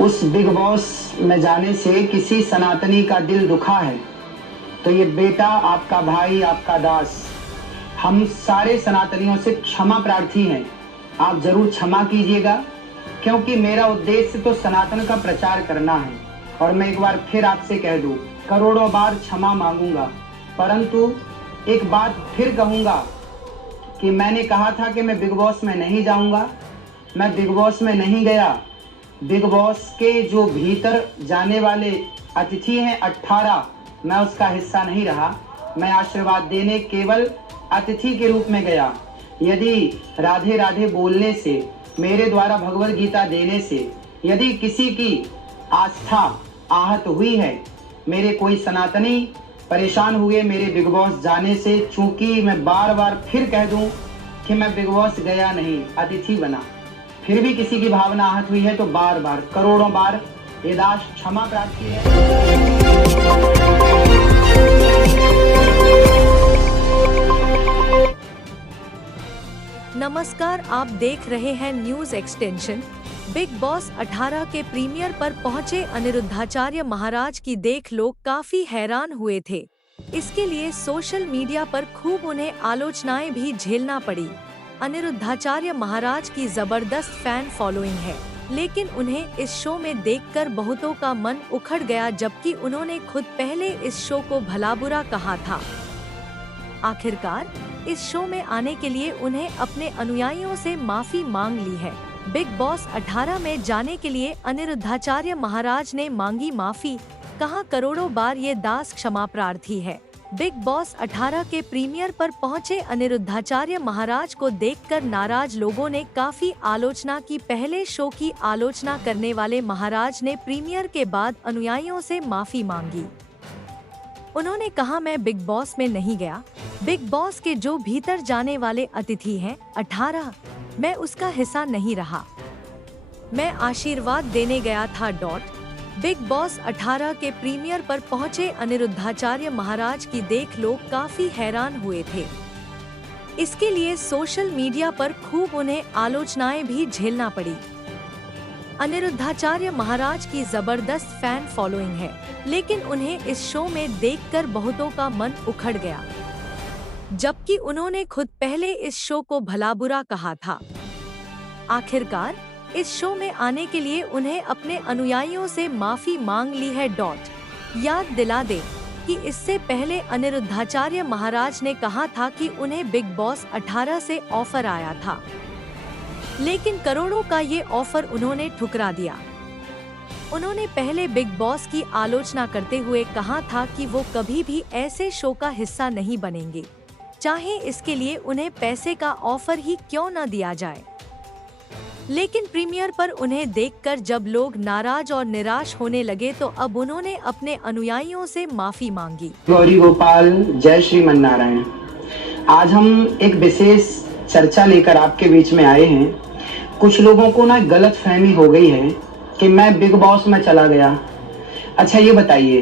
उस big boss में जाने से किसी सनातनी का दिल दुखा है तो ये बेटा, आपका भाई, आपका दास, हम सारे सनातनियों से क्षमा प्रार्थी हैं। आप जरूर क्षमा कीजिएगा, क्योंकि मेरा उद्देश्य तो सनातन का प्रचार करना है। और मैं एक बार फिर आपसे कह दूं, करोड़ों बार क्षमा मांगूंगा, परंतु एक बात फिर कहूंगा कि मैंने कहा था कि मैं बिग बॉस में नहीं जाऊंगा। मैं बिग बॉस में नहीं गया। बिग बॉस के जो भीतर जाने वाले अतिथि हैं 18, मैं उसका हिस्सा नहीं रहा। मैं आशीर्वाद देने केवल अतिथि के रूप में गया। यदि राधे राधे बोलने से, मेरे द्वारा भगवद गीता देने से यदि किसी की आस्था आहत हुई है, मेरे कोई सनातनी परेशान हुए मेरे बिग बॉस जाने से, चूंकि मैं बार बार फिर कह दूं कि मैं बिग बॉस गया नहीं, अतिथि बना, फिर भी किसी की भावना आहत हुई है तो बार बार, करोड़ों बार ये दास क्षमा प्रार्थी है। नमस्कार, आप देख रहे हैं न्यूज एक्सटेंशन। बिग बॉस 18 के प्रीमियर पर पहुंचे अनिरुद्धाचार्य महाराज की देख लोग काफी हैरान हुए थे। इसके लिए सोशल मीडिया पर खूब उन्हें आलोचनाएं भी झेलना पड़ी। अनिरुद्धाचार्य महाराज की जबरदस्त फैन फॉलोइंग है, लेकिन उन्हें इस शो में देखकर बहुतों का मन उखड़ गया, जबकि उन्होंने खुद पहले इस शो को भला बुरा कहा था। आखिरकार इस शो में आने के लिए उन्हें अपने अनुयायियों से माफी मांग ली है। बिग बॉस 18 में जाने के लिए अनिरुद्धाचार्य महाराज ने मांगी माफी, कहा करोड़ों बार ये दास क्षमा प्रार्थी है। बिग बॉस 18 के प्रीमियर पर पहुंचे अनिरुद्धाचार्य महाराज को देखकर नाराज लोगों ने काफी आलोचना की। पहले शो की आलोचना करने वाले महाराज ने प्रीमियर के बाद अनुयायियों से माफी मांगी। उन्होंने कहा, मैं बिग बॉस में नहीं गया। बिग बॉस के जो भीतर जाने वाले अतिथि हैं 18, मैं उसका हिस्सा नहीं रहा। मैं आशीर्वाद देने गया था। बिग बॉस 18 के प्रीमियर पर पहुंचे अनिरुद्धाचार्य महाराज की देख लोग काफी हैरान हुए थे। इसके लिए सोशल मीडिया पर खूब उन्हें आलोचनाएं भी झेलना पड़ी। अनिरुद्धाचार्य महाराज की जबरदस्त फैन फॉलोइंग है, लेकिन उन्हें इस शो में देखकर बहुतों का मन उखड़ गया, जबकि उन्होंने खुद पहले इस शो को भला बुरा कहा था। आखिरकार इस शो में आने के लिए उन्हें अपने अनुयायियों से माफी मांग ली है। याद दिला दे कि इससे पहले अनिरुद्धाचार्य महाराज ने कहा था कि उन्हें बिग बॉस 18 से ऑफर आया था, लेकिन करोड़ों का ये ऑफर उन्होंने ठुकरा दिया। उन्होंने पहले बिग बॉस की आलोचना करते हुए कहा था कि वो कभी भी ऐसे शो का हिस्सा नहीं बनेंगे, चाहे इसके लिए उन्हें पैसे का ऑफर ही क्यों न दिया जाए। लेकिन प्रीमियर पर उन्हें देखकर जब लोग नाराज और निराश होने लगे तो अब उन्होंने अपने अनुयायियों से माफी मांगी। गौरी गोपाल, जय श्रीमन नारायण। आज हम एक विशेष चर्चा लेकर आपके बीच में आए हैं। कुछ लोगों को ना गलत फहमी हो गई है कि मैं बिग बॉस में चला गया। अच्छा ये बताइए,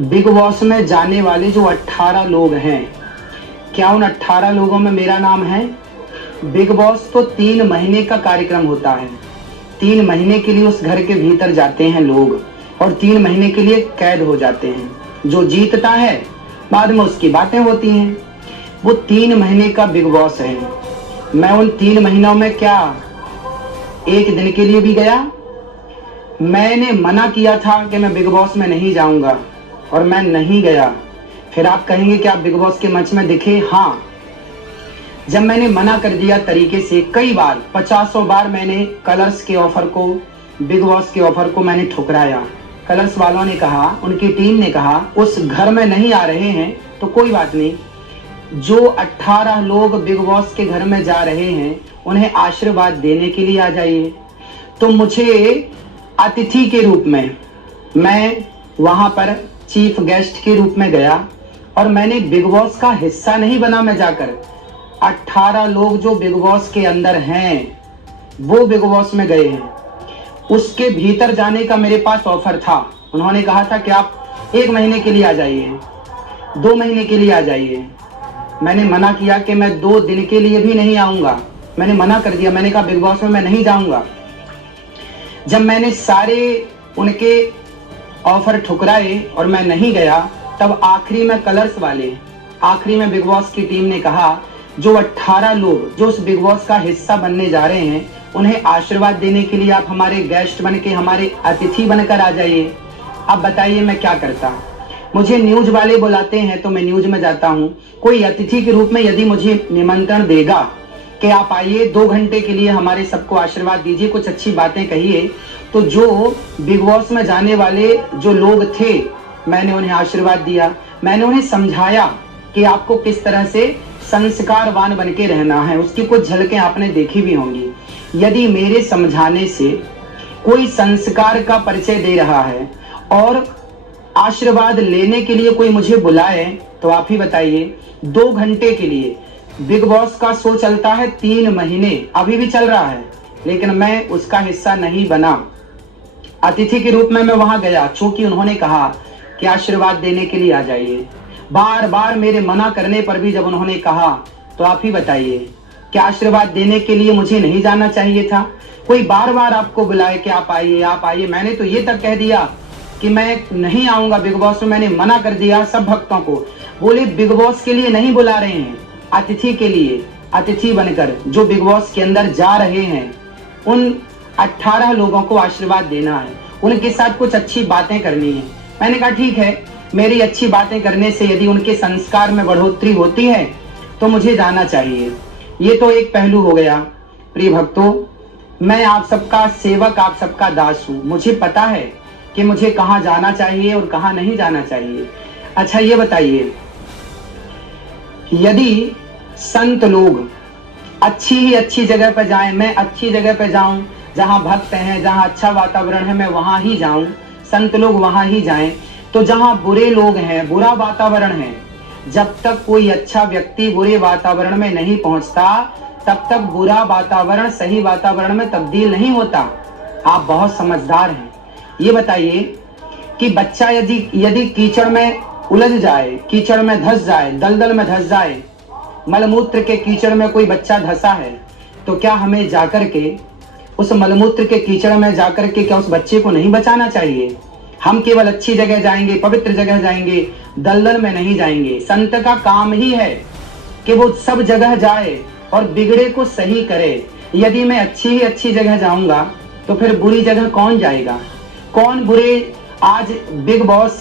बिग बॉस में जाने वाले जो 18 लोग हैं, क्या उन 18 लोगों में मेरा नाम है? बिग बॉस तो 3 महीने का कार्यक्रम होता है। 3 महीने के लिए उस घर के भीतर जाते हैं लोग और 3 महीने के लिए कैद हो जाते हैं। जो जीतता है बाद में उसकी बातें होती हैं। वो 3 महीने का बिग बॉस है। मैं उन 3 महीनों में क्या एक दिन के लिए भी गया? मैंने मना किया था कि मैं बिग बॉस में नहीं जाऊंगा और मैं नहीं गया। फिर आप कहेंगे कि आप बिग बॉस के मंच में दिखे। हाँ, जब मैंने मना कर दिया तरीके से, कई बार 50 बार मैंने कलर्स के ऑफर को, बिग बॉस के ऑफर को मैंने ठुकराया। कलर्स वालों ने कहा, उनकी टीम ने कहा, उस घर में नहीं आ रहे हैं तो कोई बात नहीं, जो 18 लोग बिग बॉस के घर में जा रहे हैं उन्हें आशीर्वाद देने के लिए आ जाइए। तो मुझे अतिथि के रूप में, मैं वहां पर चीफ गेस्ट के रूप में गया और मैंने बिग बॉस का हिस्सा नहीं बना। मैं जाकर 18 लोग जो बिग बॉस के अंदर हैं वो बिग बॉस में गए हैं। उसके भीतर जाने का मेरे पास ऑफर था। उन्होंने कहा था कि आप 1 महीने के लिए आ जाइए, 2 महीने के लिए आ जाइए। मैंने मना किया कि मैं 2 दिन के लिए भी नहीं आऊंगा। मैंने मना कर दिया। मैंने कहा बिग बॉस में मैं नहीं जाऊंगा। जब मैंने सारे उनके ऑफर ठुकराए और मैं नहीं गया, तब आखिरी में कलर्स वाले, आखिरी में बिग बॉस की टीम ने कहा जो 18 लोग जो उस बिग बॉस का हिस्सा बनने जा रहे हैं, उन्हें आशीर्वाद देने के लिए आप हमारे गेस्ट बन के, हमारे अतिथि बनकर आ जाइए। अब बताइए मैं क्या करता। मुझे न्यूज वाले बुलाते हैं तो मैं न्यूज में जाता हूँ। कोई अतिथि के रूप में यदि मुझे निमंत्रण देगा कि आप आइए 2 घंटे के लिए हमारे सबको आशीर्वाद दीजिए, कुछ अच्छी बातें कहिए, तो जो बिग बॉस में जाने वाले जो लोग थे, मैंने उन्हें आशीर्वाद दिया। मैंने उन्हें समझाया कि आपको किस तरह से संस्कारवान बन के रहना है। उसकी कुछ झलकें आपने देखी भी होंगी। यदि मेरे समझाने से कोई संस्कार का परिचय दे रहा है और आशीर्वाद लेने के लिए कोई मुझे बुलाए, तो आप ही बताइए। 2 घंटे के लिए बिग बॉस का शो चलता है 3 महीने, अभी भी चल रहा है, लेकिन मैं उसका हिस्सा नहीं बना। अतिथि के रूप में मैं वहां गया, चूंकि उन्होंने कहा कि आशीर्वाद देने के लिए आ जाइए। बार बार मेरे मना करने पर भी जब उन्होंने कहा, तो आप ही बताइए क्या आशीर्वाद देने के लिए मुझे नहीं जाना चाहिए था? कोई बार बार आपको बुलाए कि आप आइए आप आइए। मैंने तो ये तक कह दिया कि मैं नहीं आऊंगा बिग बॉस में, मैंने मना कर दिया सब भक्तों को। बोले बिग बॉस के लिए नहीं बुला रहे हैं, अतिथि के लिए, अतिथि बनकर जो बिग बॉस के अंदर जा रहे हैं, उन 18 लोगों को आशीर्वाद देना है, उनके साथ कुछ अच्छी बातें करनी है। मैंने कहा ठीक है, मेरी अच्छी बातें करने से यदि उनके संस्कार में बढ़ोतरी होती है तो मुझे जाना चाहिए। ये तो एक पहलू हो गया। प्रिय भक्तों, मैं आप सबका सेवक, आप सबका दास हूं। मुझे पता है कि मुझे कहां जाना चाहिए और कहां नहीं जाना चाहिए। अच्छा ये बताइए, यदि संत लोग अच्छी ही अच्छी जगह पर जाएं, मैं अच्छी जगह पर जाऊं, जहां भक्त हैं, जहां अच्छा वातावरण है, मैं वहां ही जाऊं, संत लोग वहां ही जाएं, तो जहां बुरे लोग हैं, बुरा वातावरण है, जब तक कोई अच्छा व्यक्ति बुरे वातावरण में नहीं पहुंचता, तब तक बुरा वातावरण सही वातावरण में तब्दील नहीं होता। आप बहुत समझदार हैं। ये बताइए कि बच्चा यदि कीचड़ में उलझ जाए, कीचड़ में धंस जाए, दलदल में धंस जाए, मलमूत्र के कीचड़ में कोई बच्चा धंसा है, तो क्या हमें जाकर के उस मलमूत्र के कीचड़ में जाकर के क्या उस बच्चे को नहीं बचाना चाहिए? हम केवल अच्छी जगह जाएंगे, पवित्र जगह जाएंगे, दलदल में नहीं जाएंगे। संत का काम ही है कि वो सब जगह जाए और बिगड़े को सही करे। यदि मैं अच्छी ही अच्छी जगह जाऊंगा तो फिर बुरी जगह कौन जाएगा? कौन बुरे? आज बिग बॉस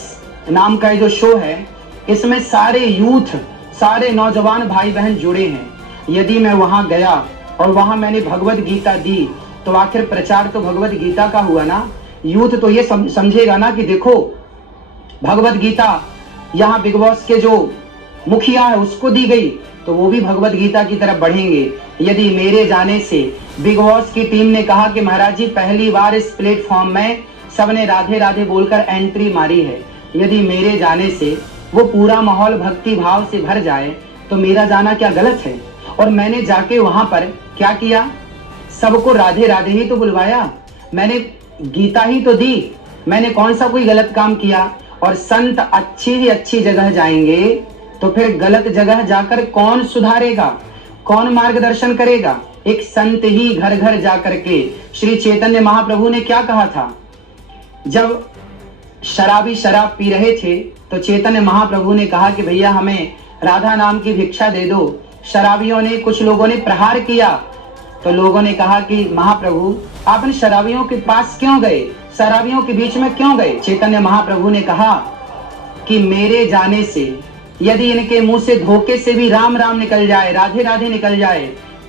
नाम का जो शो है, इसमें सारे यूथ, सारे नौजवान भाई बहन जुड़े हैं। यदि मैं वहां गया और वहां मैंने भगवत गीता दी, तो आखिर प्रचार तो भगवत गीता का हुआ ना। यूथ तो ये समझेगा ना कि देखो भगवत गीता यहाँ बिग बॉस के जो मुखिया है उसको दी गई, तो वो भी भगवत गीता की तरफ बढ़ेंगे। यदि मेरे जाने से बिग बॉस की टीम ने कहा कि महाराज जी पहली बार इस प्लेटफॉर्म में सबने राधे राधे बोलकर एंट्री मारी है, यदि मेरे जाने से वो पूरा माहौल भक्ति भाव से भर जाए, तो मेरा जाना क्या गलत है? और मैंने जाके वहां पर क्या किया? सबको राधे राधे ही तो बुलवाया, मैंने गीता ही तो दी, मैंने कौन सा कोई गलत काम किया? और संत अच्छी ही अच्छी जगह जाएंगे तो फिर गलत जगह जाकर कौन सुधारेगा, कौन मार्गदर्शन करेगा? एक संत ही घर घर जाकर के, श्री चैतन्य महाप्रभु ने क्या कहा था? जब शराबी शराब पी रहे थे तो चैतन्य महाप्रभु ने कहा कि भैया हमें राधा नाम की भिक्षा दे दो। शराबियों ने, कुछ लोगों ने प्रहार किया, तो लोगों ने कहा कि महाप्रभु आप इन शराबियों के पास क्यों गए, शराबियों के बीच में क्यों गए? चैतन्य महाप्रभु ने कहा कि मेरे जाने से यदि इनके मुंह से धोखे से भी राम राम निकल जाए, राधे राधे निकल जाए,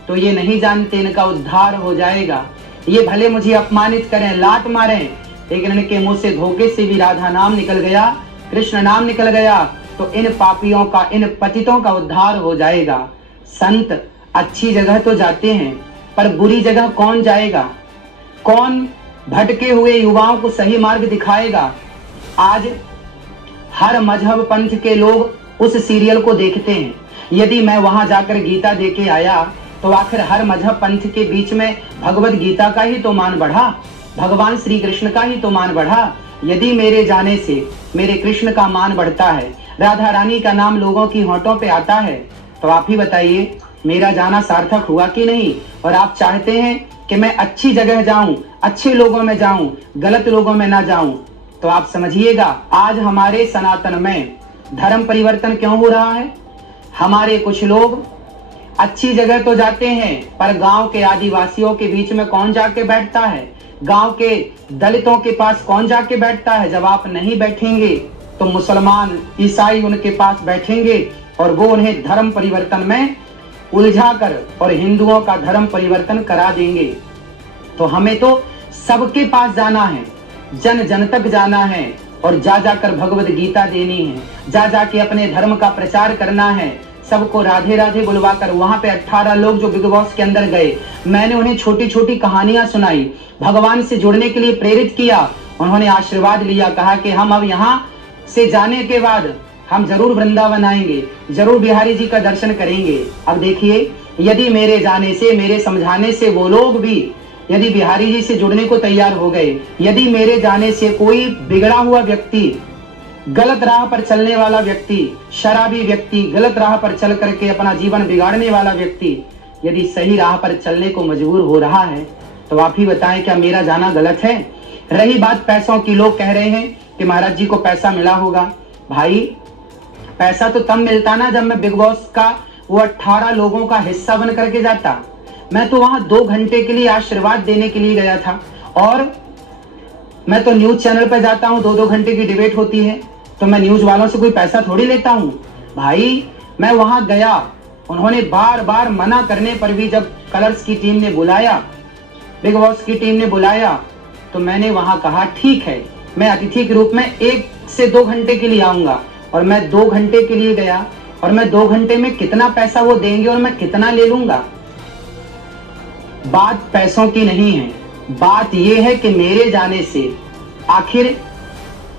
तो ये नहीं जानते इनका उद्धार हो जाएगा। ये भले मुझे अपमानित करें, लात मारें, लेकिन इनके मुंह से धोखे से भी राधा नाम निकल गया, कृष्ण नाम निकल गया, तो इन पापियों का, इन पतितों का उद्धार हो जाएगा। संत अच्छी जगह तो जाते हैं, पर बुरी जगह कौन जाएगा? कौन भटके हुए युवाओं को सही मार्ग दिखाएगा? आज हर मजहब पंथ के लोग उस सीरियल को देखते हैं। यदि मैं वहां जाकर गीता देके आया, तो आखिर हर मजहब पंथ के बीच में भगवत गीता का ही तो मान बढ़ा, भगवान श्री कृष्ण का ही तो मान बढ़ा। यदि मेरे जाने से मेरे कृष्ण का मान बढ़ता है, राधा रानी का नाम लोगों की होठों पे आता है, तो आप ही बताइए मेरा जाना सार्थक हुआ कि नहीं? और आप चाहते हैं कि मैं अच्छी जगह जाऊं, अच्छे लोगों में जाऊं, गलत लोगों में ना जाऊं। तो आप समझिएगा आज हमारे सनातन में धर्म परिवर्तन क्यों हो रहा है। हमारे कुछ लोग अच्छी जगह तो जाते हैं, पर गांव के आदिवासियों के बीच में कौन जाके बैठता है, गांव के दलितों के पास कौन जाके बैठता है। जब आप नहीं बैठेंगे तो मुसलमान ईसाई उनके पास बैठेंगे और वो उन्हें धर्म परिवर्तन में उलझा कर और हिंदुओं का धर्म परिवर्तन करा देंगे। तो हमें तो सबके पास जाना है, जन जन तक जाना है और जा जाकर भगवत गीता देनी है, जा जाके अपने धर्म का प्रचार करना है, सबको राधे राधे बुलवाकर। वहां पे 18 लोग जो बिग बॉस के अंदर गए, मैंने उन्हें छोटी छोटी कहानियां सुनाई, भगवान से जुड़ने के लिए प्रेरित किया। उन्होंने आशीर्वाद लिया, कहा कि हम अब यहाँ से जाने के बाद हम जरूर वृंदावन आएंगे, जरूर बिहारी जी का दर्शन करेंगे। अब देखिए, यदि मेरे जाने से, मेरे समझाने से वो लोग भी यदि बिहारी जी से जुड़ने को तैयार हो गए, यदि मेरे जाने से कोई बिगड़ा हुआ व्यक्ति, गलत राह पर चलने वाला व्यक्ति, शराबी व्यक्ति, गलत राह पर चल करके अपना जीवन बिगाड़ने वाला व्यक्ति यदि सही राह पर चलने को मजबूर हो रहा है, तो आप ही बताएं क्या मेरा जाना गलत है। रही बात पैसों की, लोग कह रहे हैं कि महाराज जी को पैसा मिला होगा। भाई पैसा तो तब मिलता ना जब मैं बिग बॉस का वो 18 लोगों का हिस्सा बन करके जाता। मैं तो वहां 2 घंटे के लिए आशीर्वाद देने के लिए गया था, और मैं तो न्यूज चैनल पर जाता हूं, 2-2 घंटे की डिबेट होती है, तो मैं न्यूज वालों से कोई पैसा थोड़ी लेता हूं। भाई मैं वहां गया, उन्होंने बार बार मना करने पर भी जब कलर्स की टीम ने बुलाया, बिग बॉस की टीम ने बुलाया, तो मैंने वहां कहा ठीक है, मैं अतिथि के रूप में 1 से 2 घंटे के लिए आऊंगा। और मैं 2 घंटे के लिए गया, और मैं 2 घंटे में कितना पैसा वो देंगे और मैं कितना ले लूंगा। बात पैसों की नहीं है, बात यह है कि मेरे जाने से आखिर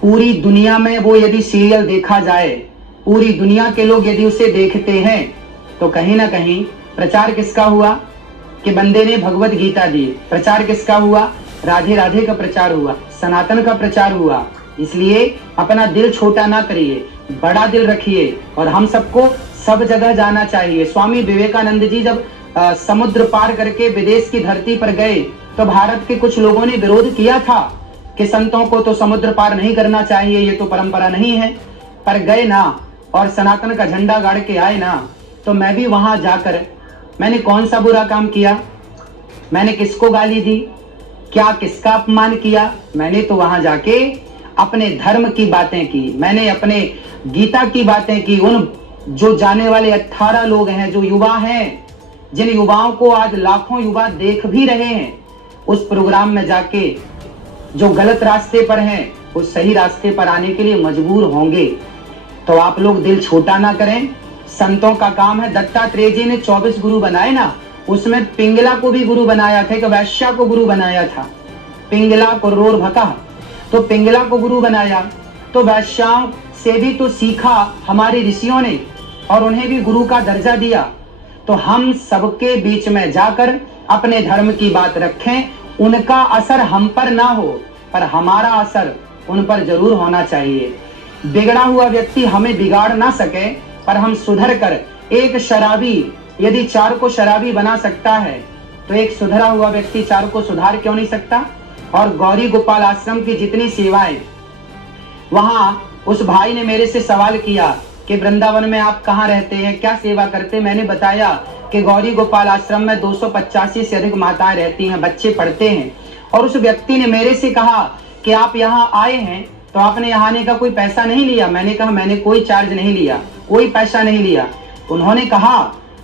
पूरी दुनिया में वो यदि सीरियल देखा जाए, पूरी दुनिया के लोग यदि उसे देखते हैं, तो कहीं ना कहीं प्रचार किसका हुआ कि बंदे ने भगवत गीता दी। प्रचार किसका हुआ? राधे राधे का प्रचार हुआ, सनातन का प्रचार हुआ। इसलिए अपना दिल छोटा ना करिए, बड़ा दिल रखिए, और हम सबको सब जगह जाना चाहिए। स्वामी विवेकानंद जी जब समुद्र पार करके विदेश की धरती पर गए, तो भारत के कुछ लोगों ने विरोध किया था कि संतों को तो समुद्र पार नहीं करना चाहिए, ये तो परंपरा नहीं है। पर गए ना और सनातन का झंडा गाड़ के आए ना। तो मैं भी वहां जाकर मैंने कौन सा बुरा काम किया? मैंने किसको गाली दी? क्या किसका अपमान किया? मैंने तो वहां जाके अपने धर्म की बातें की, मैंने अपने गीता की बातें की। उन जो जाने वाले 18 लोग हैं, जो युवा हैं, जिन युवाओं को आज लाखों युवा देख भी रहे हैं, उस प्रोग्राम में जाके जो गलत रास्ते पर हैं, वो सही रास्ते पर आने के लिए मजबूर होंगे। तो आप लोग दिल छोटा ना करें। संतों का काम है। दत्तात्रेय जी ने 24 गुरु बनाए ना, उसमें पिंगला को भी गुरु बनाया था, एक वैश्या को गुरु बनाया था। पिंगला कुर्रोर भका, तो पिंगला को गुरु बनाया। तो वैश्याओं से भी तो सीखा हमारे ऋषियों ने, और उन्हें भी गुरु का दर्जा दिया। तो हम सबके बीच में जाकर अपने धर्म की बात रखें। उनका असर हम पर ना हो, पर हमारा असर उन पर जरूर होना चाहिए। बिगड़ा हुआ व्यक्ति हमें बिगाड़ ना सके, पर हम सुधर कर, एक शराबी यदि 4 को शराबी बना सकता है, तो एक सुधरा हुआ व्यक्ति 4 को सुधार क्यों नहीं सकता? और गौरी गोपाल आश्रम की जितनी सेवाएं, वहां उस भाई ने मेरे से सवाल किया कि वृंदावन में आप कहाँ रहते हैं, क्या सेवा करते? मैंने बताया कि गौरी गोपाल आश्रम में 285 से अधिक माताएं रहती हैं, बच्चे पढ़ते हैं। और उस व्यक्ति ने मेरे से कहा कि आप यहाँ आए हैं तो आपने यहाँ आने का कोई पैसा नहीं लिया? मैंने कहा मैंने कोई चार्ज नहीं लिया, कोई पैसा नहीं लिया। उन्होंने कहा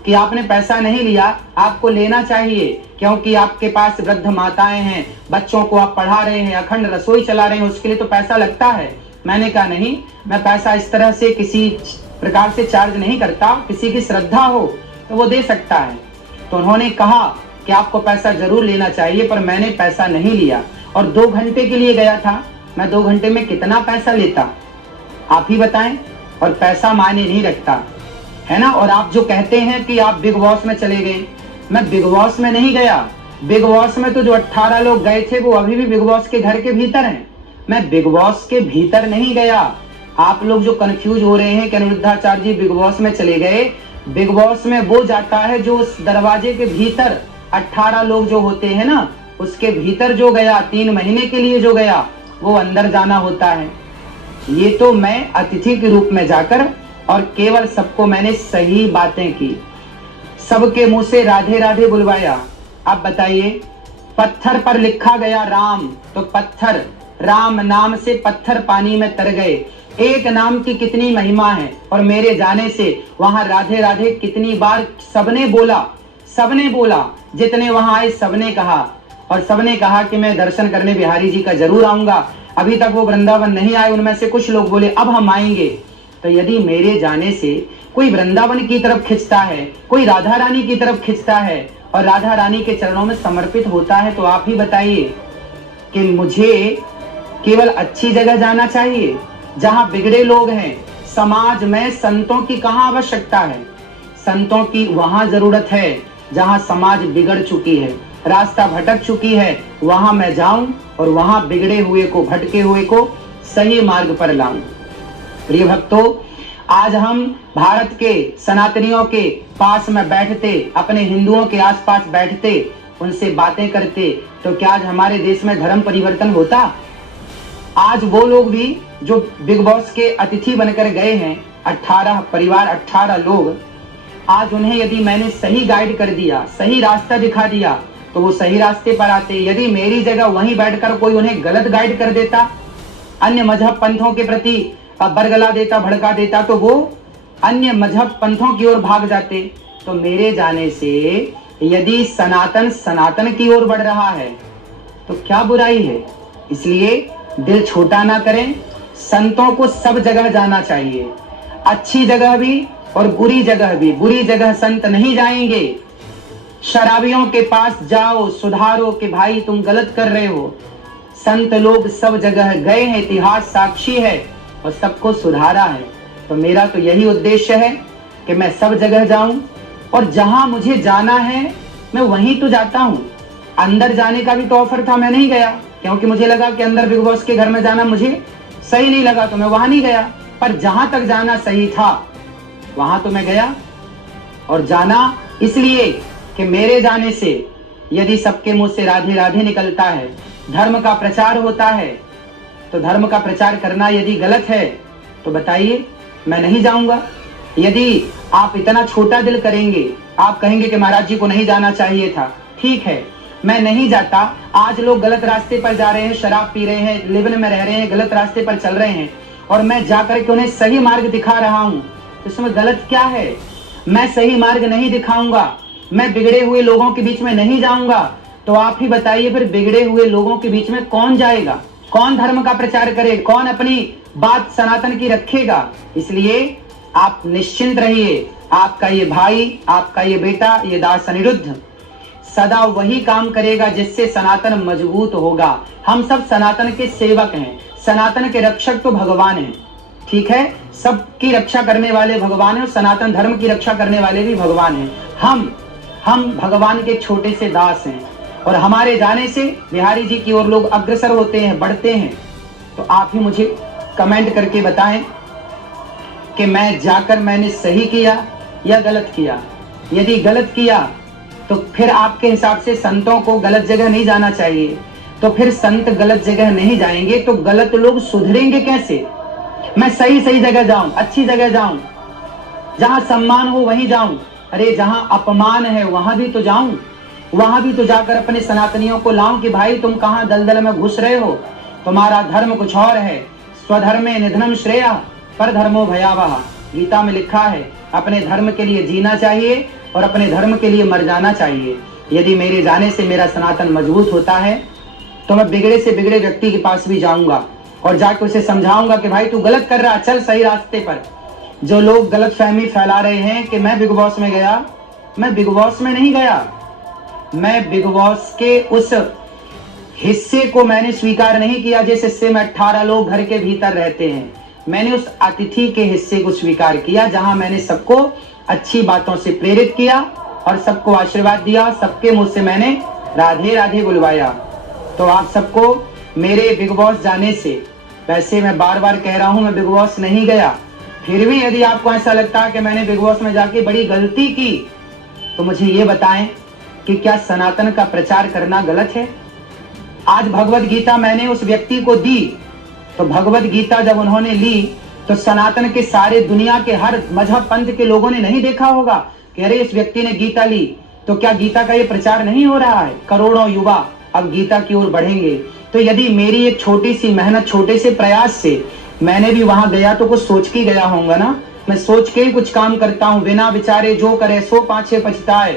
कि आपने पैसा नहीं लिया, आपको लेना चाहिए, क्योंकि आपके पास वृद्ध माताएं हैं, बच्चों को आप पढ़ा रहे हैं, अखंड रसोई चला रहे हैं, उसके लिए तो पैसा लगता है। मैंने कहा नहीं, मैं पैसा इस तरह से किसी प्रकार से चार्ज नहीं करता, किसी की श्रद्धा हो तो वो दे सकता है। तो उन्होंने कहा कि आपको पैसा जरूर लेना चाहिए, पर मैंने पैसा नहीं लिया। और 2 घंटे के लिए गया था, मैं 2 घंटे में कितना पैसा लेता आप ही बताएं। और पैसा मायने नहीं रखता है ना। और आप जो कहते हैं कि आप बिग बॉस में चले गए, मैं बिग बॉस में नहीं गया। बिग बॉस में तो जो 18 लोग गए थे वो अभी भी बिग बॉस के घर के भीतर हैं। मैं बिग बॉस के भीतर नहीं गया। आप लोग जो कंफ्यूज हो रहे हैं कि अनिरुद्धाचार्य जी बिग बॉस में चले गए, बिग बॉस में वो जाता है जो उस दरवाजे के भीतर 18 लोग जो होते हैं ना, उसके भीतर जो गया 3 महीने के लिए जो गया वो अंदर जाना होता है। ये तो मैं अतिथि के रूप में जाकर और केवल सबको मैंने सही बातें की, सबके मुंह से राधे राधे बुलवाया। अब बताइए, पत्थर पर लिखा गया राम, तो पत्थर राम नाम से पत्थर पानी में तर गए। एक नाम की कितनी महिमा है, और मेरे जाने से वहां राधे राधे कितनी बार सबने बोला, जितने वहां आए सबने कहा, और सबने कहा कि मैं दर्शन करने बिहारी जी का जरूर आऊंगा। अभी तक वो वृंदावन नहीं आए, उनमें से कुछ लोग बोले अब हम आएंगे। तो यदि मेरे जाने से कोई वृंदावन की तरफ खिंचता है, कोई राधा रानी की तरफ खिंचता है और राधा रानी के चरणों में समर्पित होता है, तो आप ही बताइए कि मुझे केवल अच्छी जगह जाना चाहिए जहां बिगड़े लोग हैं। समाज में संतों की कहां आवश्यकता है? संतों की वहां जरूरत है जहां समाज बिगड़ चुकी है, रास्ता भटक चुकी है। वहां मैं जाऊं और वहां बिगड़े हुए को, भटके हुए को सही मार्ग पर लाऊं। प्रिय भक्तों, आज हम भारत के सनातनियों के पास में बैठते, अपने हिंदुओं के आसपास बैठते, उनसे बातें करते, तो क्या आज हमारे देश में धर्म परिवर्तन होता? आज वो लोग भी जो बिग बॉस के अतिथि बनकर गए हैं, 18 परिवार, 18 लोग, आज उन्हें यदि मैंने सही गाइड कर दिया, सही रास्ता दिखा दिया, तो वो सही रास्ते पर आते। यदि मेरी जगह वहीं बैठकर कोई उन्हें गलत गाइड कर देता, अन्य मजहब पंथों के प्रति बरगला देता, भड़का देता, तो वो अन्य मजहब पंथों की ओर भाग जाते। तो मेरे जाने से यदि सनातन की ओर बढ़ रहा है तो क्या बुराई है? इसलिए दिल छोटा ना करें। संतों को सब जगह जाना चाहिए, अच्छी जगह भी और बुरी जगह भी। बुरी जगह संत नहीं जाएंगे। शराबियों के पास जाओ, सुधारो कि भाई तुम गलत कर रहे हो। संत लोग सब जगह गए हैं, इतिहास साक्षी है, और सबको सुधारा है। तो मेरा तो यही उद्देश्य है कि मैं सब जगह जाऊं, और जहां मुझे जाना है मैं वहीं तो जाता हूं। अंदर जाने का भी तो ऑफर था, मैं नहीं गया, क्योंकि मुझे लगा कि अंदर बिग बॉस के घर में जाना मुझे सही नहीं लगा, तो मैं वहां नहीं गया। पर जहां तक जाना सही था वहां तो मैं गया, और जाना इसलिए कि मेरे जाने से यदि सबके मुंह से राधे राधे निकलता है, धर्म का प्रचार होता है, तो धर्म का प्रचार करना यदि गलत है तो बताइए, मैं नहीं जाऊंगा। यदि आप इतना छोटा दिल करेंगे, आप कहेंगे कि महाराज जी को नहीं जाना चाहिए था, ठीक है, मैं नहीं जाता। आज लोग गलत रास्ते पर जा रहे हैं, शराब पी रहे हैं, लिवन में रह रहे हैं, गलत रास्ते पर चल रहे हैं, और मैं जाकर के उन्हें सही मार्ग दिखा रहा हूं, तो इसमें गलत क्या है? मैं सही मार्ग नहीं दिखाऊंगा, मैं बिगड़े हुए लोगों के बीच में नहीं जाऊंगा, तो आप ही बताइए फिर बिगड़े हुए लोगों के बीच में कौन जाएगा? कौन धर्म का प्रचार करेगा? कौन अपनी बात सनातन की रखेगा? इसलिए आप निश्चिंत रहिए, आपका ये भाई, आपका ये बेटा, ये दास अनिरुद्ध सदा वही काम करेगा जिससे सनातन मजबूत होगा। हम सब सनातन के सेवक हैं, सनातन के रक्षक तो भगवान हैं, ठीक है, सबकी रक्षा करने वाले भगवान हैं, और सनातन धर्म की रक्षा करने वाले भी भगवान हैं। हम भगवान के छोटे से दास हैं, और हमारे जाने से बिहारी जी की ओर लोग अग्रसर होते हैं, बढ़ते हैं। तो आप ही मुझे कमेंट करके बताएं कि मैं जाकर मैंने सही किया या गलत किया। यदि गलत किया तो फिर आपके हिसाब से संतों को गलत जगह नहीं जाना चाहिए, तो फिर संत गलत जगह नहीं जाएंगे तो गलत लोग सुधरेंगे कैसे? मैं सही जगह जाऊं, अच्छी जगह जाऊं, जहां सम्मान हो वहीं जाऊं। अरे जहां अपमान है वहां भी तो जाऊं, वहां भी तो जाकर अपने सनातनियों को लाऊं कि भाई तुम कहां दलदल में घुस रहे हो, तुम्हारा धर्म कुछ और है। स्वधर्मे निधनम श्रेया पर धर्मो भयावह, गीता में लिखा है अपने धर्म के लिए जीना चाहिए और अपने धर्म के लिए मर जाना चाहिए। यदि मेरे जाने से मेरा सनातन मजबूत होता है तो मैं बिगड़े से बिगड़े व्यक्ति के पास भी जाऊंगा और जाकर उसे समझाऊंगा कि भाई तू गलत कर रहा, चल सही रास्ते पर। जो लोग गलत फहमी फैला रहे हैं कि मैं बिग बॉस में गया, मैं बिग बॉस में नहीं गया, मैं बिग बॉस के उस हिस्से को मैंने स्वीकार नहीं किया जिस हिस्से में 18 लोग घर के भीतर रहते हैं। मैंने उस अतिथि के हिस्से को स्वीकार किया जहां मैंने सबको अच्छी बातों से प्रेरित किया और सबको आशीर्वाद दिया, सबके मुंह से मैंने राधे राधे बुलवाया। तो आप सबको मेरे बिग बॉस जाने से, वैसे मैं बार बार कह रहा हूं मैं बिग बॉस नहीं गया, फिर भी यदि आपको ऐसा लगता है कि मैंने बिग बॉस में जाके बड़ी गलती की तो मुझे ये बताएं कि क्या सनातन का प्रचार करना गलत है? आज भगवत गीता मैंने उस व्यक्ति को दी, तो भगवत गीता जब उन्होंने ली तो सनातन के सारे दुनिया के हर मजहब पंथ के लोगों ने नहीं देखा होगा कि अरे इस व्यक्ति ने गीता ली, तो क्या गीता का ये प्रचार नहीं हो रहा है? करोड़ों युवा अब गीता की ओर बढ़ेंगे। तो यदि मेरी एक छोटी सी मेहनत, छोटे से प्रयास से मैंने भी वहां गया तो कुछ सोच के गया होऊंगा ना। मैं सोच के ही कुछ काम करता हूं, बिना विचारे जो करे सो पाछे पछताए,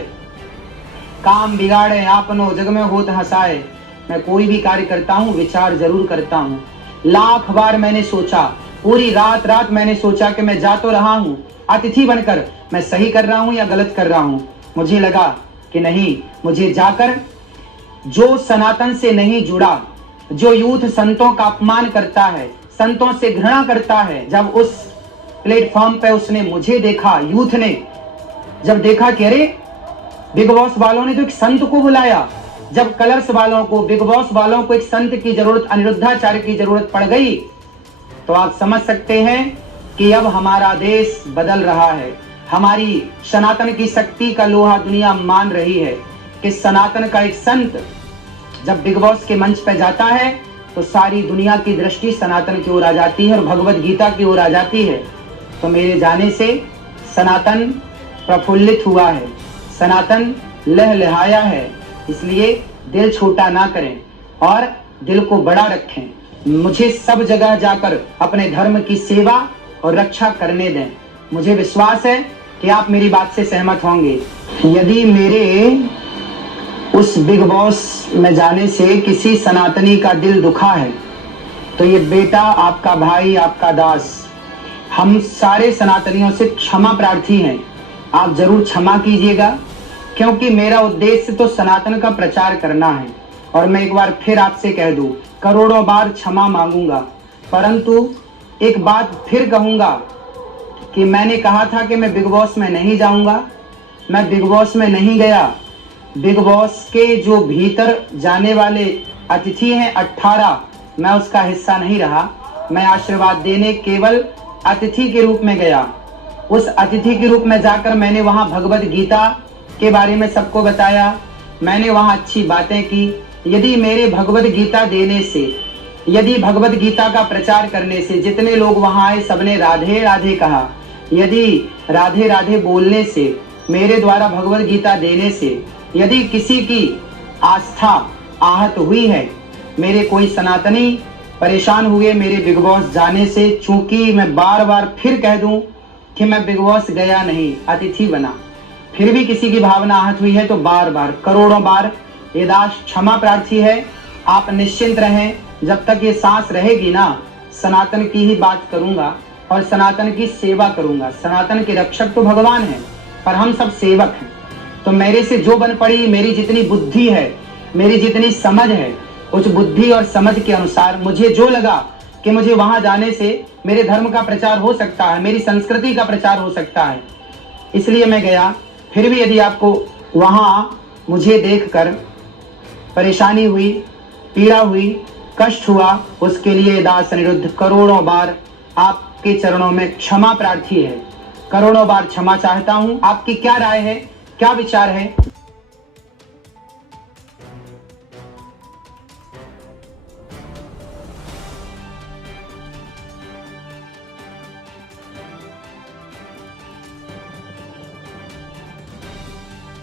काम बिगाड़े आपनो जग में होत हंसाए। मैं कोई भी कार्य करता हूं विचार जरूर करता हूं। लाख बार मैंने सोचा, पूरी रात रात मैंने सोचा कि मैं जा तो रहा हूं अतिथि बनकर, मैं सही कर रहा हूं या गलत कर रहा हूं। मुझे लगा कि नहीं, मुझे जाकर जो सनातन से नहीं जुड़ा, जो यूथ संतों का अपमान करता है, संतों से घृणा करता है, जब उस प्लेटफॉर्म पे उसने मुझे देखा, यूथ ने जब देखा कि अरे बिग बॉस वालों ने तो एक संत को बुलाया, जब कलर्स वालों को, बिग बॉस वालों को एक संत की जरूरत, अनिरुद्धाचार्य की जरूरत पड़ गई, तो आप समझ सकते हैं कि अब हमारा देश बदल रहा है। हमारी सनातन की शक्ति का लोहा दुनिया मान रही है कि सनातन का एक संत जब बिग बॉस के मंच पर जाता है तो सारी दुनिया की दृष्टि सनातन की ओर आ जाती है और भगवत गीता की ओर आ जाती है। तो मेरे जाने से सनातन प्रफुल्लित हुआ है, सनातन लहलहाया है। इसलिए दिल छोटा ना करें और दिल को बड़ा रखें। मुझे सब जगह जाकर अपने धर्म की सेवा और रक्षा करने दें। मुझे विश्वास है कि आप मेरी बात से सहमत होंगे। यदि मेरे उस बिग बॉस में जाने से किसी सनातनी का दिल दुखा है तो ये बेटा, आपका भाई, आपका दास, हम सारे सनातनियों से क्षमा प्रार्थी हैं। आप जरूर क्षमा कीजिएगा, क्योंकि मेरा उद्देश्य तो सनातन का प्रचार करना है। और मैं एक बार फिर आपसे कह दूं, करोड़ों बार क्षमा मांगूंगा, परंतु एक बात फिर कहूंगा कि मैंने कहा था कि मैं बिग बॉस में नहीं जाऊंगा। मैं बिग बॉस में नहीं गया। बिग बॉस के जो भीतर जाने वाले अतिथि हैं 18, मैं उसका हिस्सा नहीं रहा। मैं आशीर्वाद देने केवल अतिथि के रूप में गया। उस अतिथि के रूप में जाकर मैंने वहां भगवत गीता के बारे में सबको बताया, मैंने वहां अच्छी बातें की। यदि मेरे भगवत गीता देने से, यदि भगवत गीता का प्रचार करने से जितने लोग वहां आए सबने राधे राधे कहा, यदि राधे राधे बोलने से, मेरे द्वारा भगवत गीता देने से यदि किसी की आस्था आहत हुई है, मेरे कोई सनातनी परेशान हुए मेरे बिग बॉस जाने से, चूंकि मैं बार बार फिर कह दूं कि मैं बिग बॉस गया नहीं, अतिथि बना, फिर भी किसी की भावना आहत हुई है तो बार बार, करोड़ों बार ये दास क्षमा प्रार्थी है। आप निश्चिंत रहें, जब तक ये सांस रहेगी ना, सनातन की ही बात करूंगा और सनातन की सेवा करूंगा। सनातन के रक्षक तो भगवान है, पर हम सब सेवक हैं। तो मेरे से जो बन पड़ी, मेरी जितनी बुद्धि है, मेरी जितनी समझ है, उस बुद्धि और समझ के अनुसार मुझे जो लगा कि मुझे वहां जाने से मेरे धर्म का प्रचार हो सकता है, मेरी संस्कृति का प्रचार हो सकता है, इसलिए मैं गया। फिर भी यदि आपको वहां मुझे देखकर परेशानी हुई, पीड़ा हुई, कष्ट हुआ, उसके लिए दास अनिरुद्ध करोड़ों बार आपके चरणों में क्षमा प्रार्थी है, करोड़ों बार क्षमा चाहता हूं। आपकी क्या राय है, क्या विचार है,